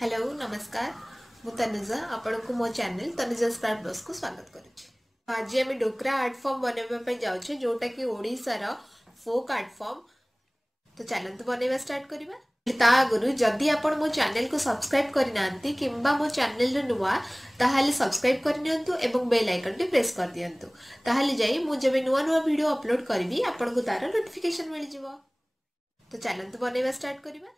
Hello नमस्कार मु तनुजा आपण को मो चैनल तनुजा स्क्राफ्ट बॉक्स को स्वागत करुच्ची। आज आम डोकरा आर्ट फॉर्म बनवाई जाऊे जोटा कि ओडिशार फोक आर्ट फॉर्म। तो चलते बनवा स्टार्ट करवा। ता आगु जदि आपण मो चैनल को सब्सक्राइब करना किंबा मो चैनल नुआ ताहले सब्सक्राइब करनियंतु एवं बेल आइकन टी प्रेस कर दियंतु ताहले जाई मु जब नुआ नुआ वीडियो अपलोड करबी आपण को तार नोटिफिकेशन मिल जिवो। तो चलते बनवा स्टार्ट करवा।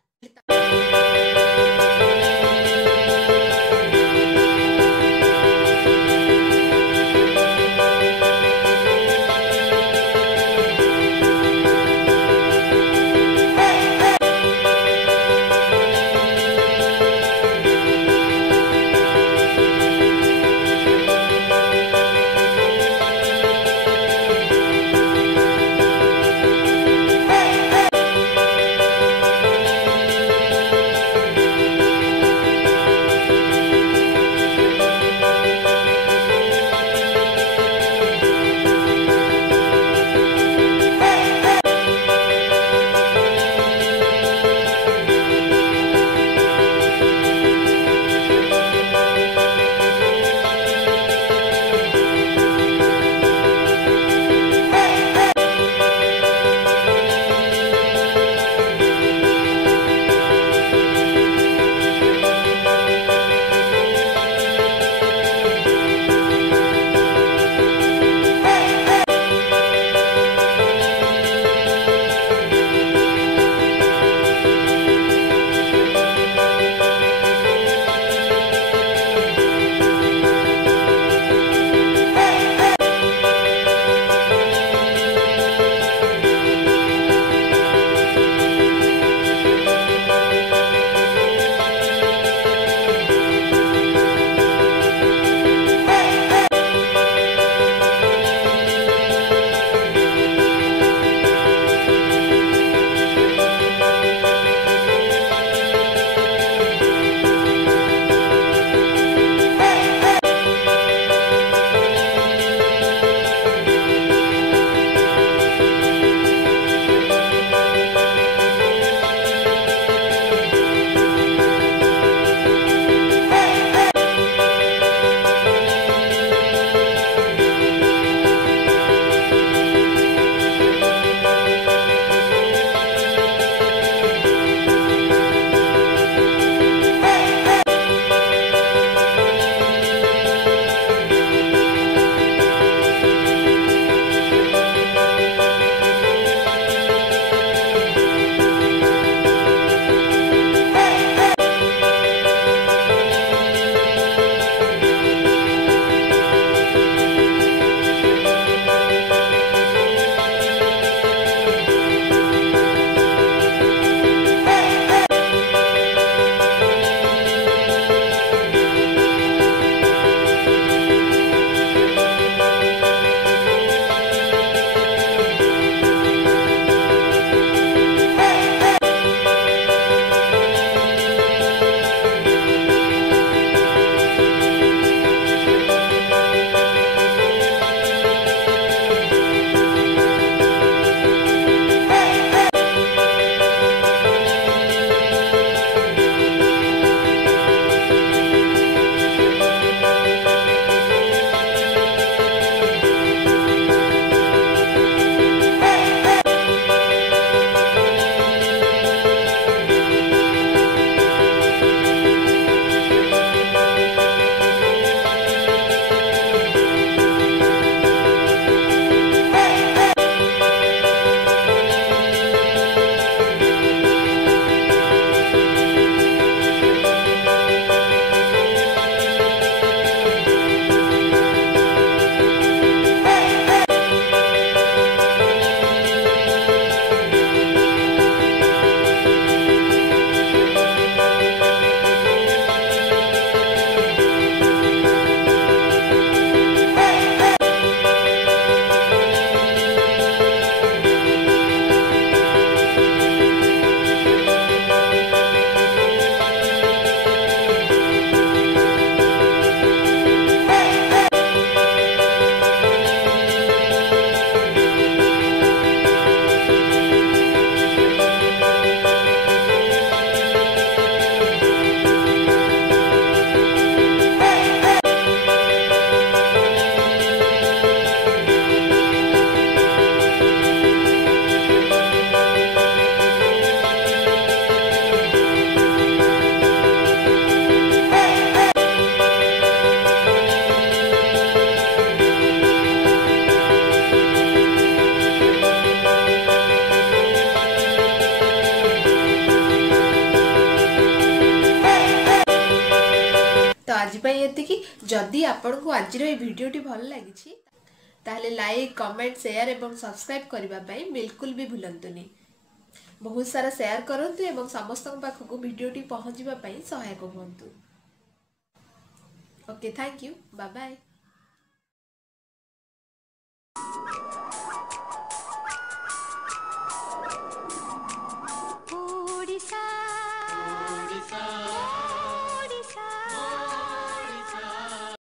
आज ये जदि आपण को आज भिडटी भल लगी ताहले लाइक कमेंट शेयर एवं सब्सक्राइब करने बिल्कुल भी भूलंतुनि। बहुत सारा शेयर करंतु एवं समस्त पाखक भिडटी पहुँचापी सहायक हूँ। Okay, thank you, bye bye.